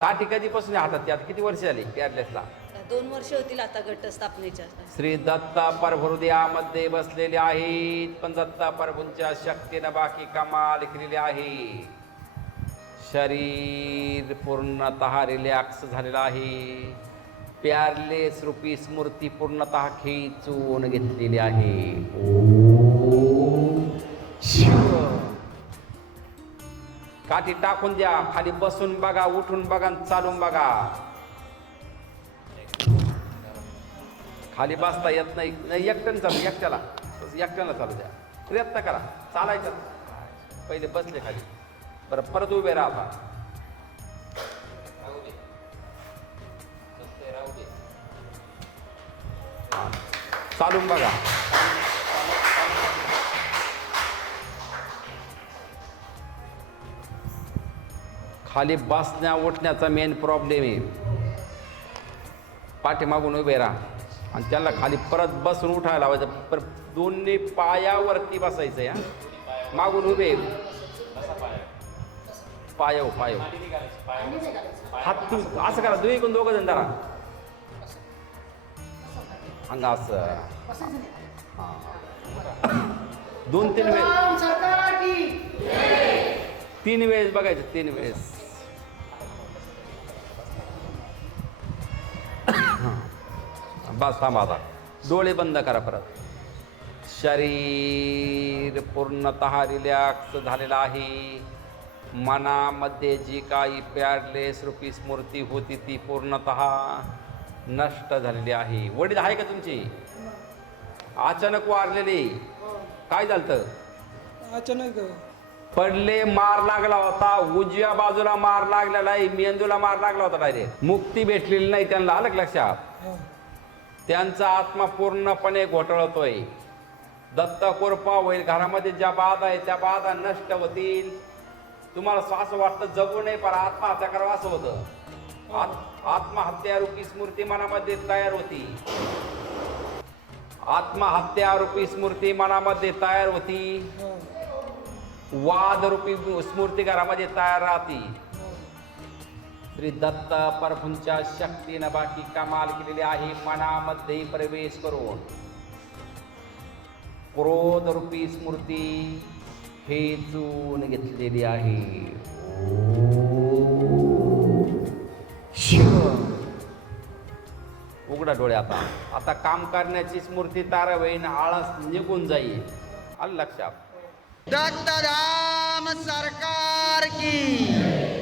काठी कधीपासून हातात त्यात किती वर्ष झाली केअरलेसला? 2 वर्ष होतील आता घट स्थापनेच्या. श्री दत्ता प्रभुहृदयामध्ये बसलेले आहेत, पण दत्ता प्रभूंच्या शक्तीनं बाकी कमाल केलेली आहे. शरीर पूर्णतः रिलॅक्स झालेलं आहे. प्यारलेस रूपी स्मृती पूर्णतः खेचून घेतलेली आहे. ओम शिव. काठी टाकून द्या, खाली बसून बघा, उठून बघा, चालून बघा. खाली बसता येत नाही, एकट्यानं चालू, एकट्याला चालू द्या. प्रयत्न करा चालायचं. पहिले बसले खाली, बरं परत उभे राहा. चालून बघा. खाली बसण्या उठण्याचा मेन प्रॉब्लेम आहे. पाठीमागून उभे राहा आणि त्याला खाली परत बसून उठायला लावायचं. परत दोन्ही पायावरती बसायचं. या मागून उभे, पायव हात असं करा. दोघं जण धरा अंगा असं. 2-3 वेळेस, 3 वेळेस बघायचं. 3 वेळेस. बस थांबा. आता डोळे बंद करा. परत शरीर पूर्णतः रिलॅक्स झालेलं आहे. मनामध्ये जी काही प्यारलेस रूपी स्मृती होती ती पूर्णतः नष्ट झालेली आहे. वडील आहे का तुमची? अचानक वारलेले? काय झालं? अचानक पडले, मार लागला होता. उजव्या बाजूला मार लागलेला आहे, मेंदूला मार लागला होता. डायरेक्ट मुक्ती भेटलेली नाही त्यांना. आलं का लक्षात? त्यांचा आत्मा पूर्णपणे घोटाळतोय. दत्त कृपा होईल. घरामध्ये ज्या बाधा आहे त्या बाधा नष्ट होतील. तुम्हाला असं वाटतं जगू नये, पण आत्महत्या करावं असं होतं. आत्महत्या रूपी स्मृती मनामध्ये तयार होती. आत्महत्या रूपी स्मृती मनामध्ये तयार होती. वाद रूपी स्मृती घरामध्ये तयार राहती. श्री दत्त प्रभूंच्या शक्तीनं बाकी कमाल केलेली आहे. मनामध्ये प्रवेश करून क्रोध रूपी स्मृती खेचून घेतलेली आहे. उघडा डोळे. आता काम करण्याची स्मृती तारा होईन, आळस निघून जाईल. आलं लक्षात? दत्तधाम सरकार की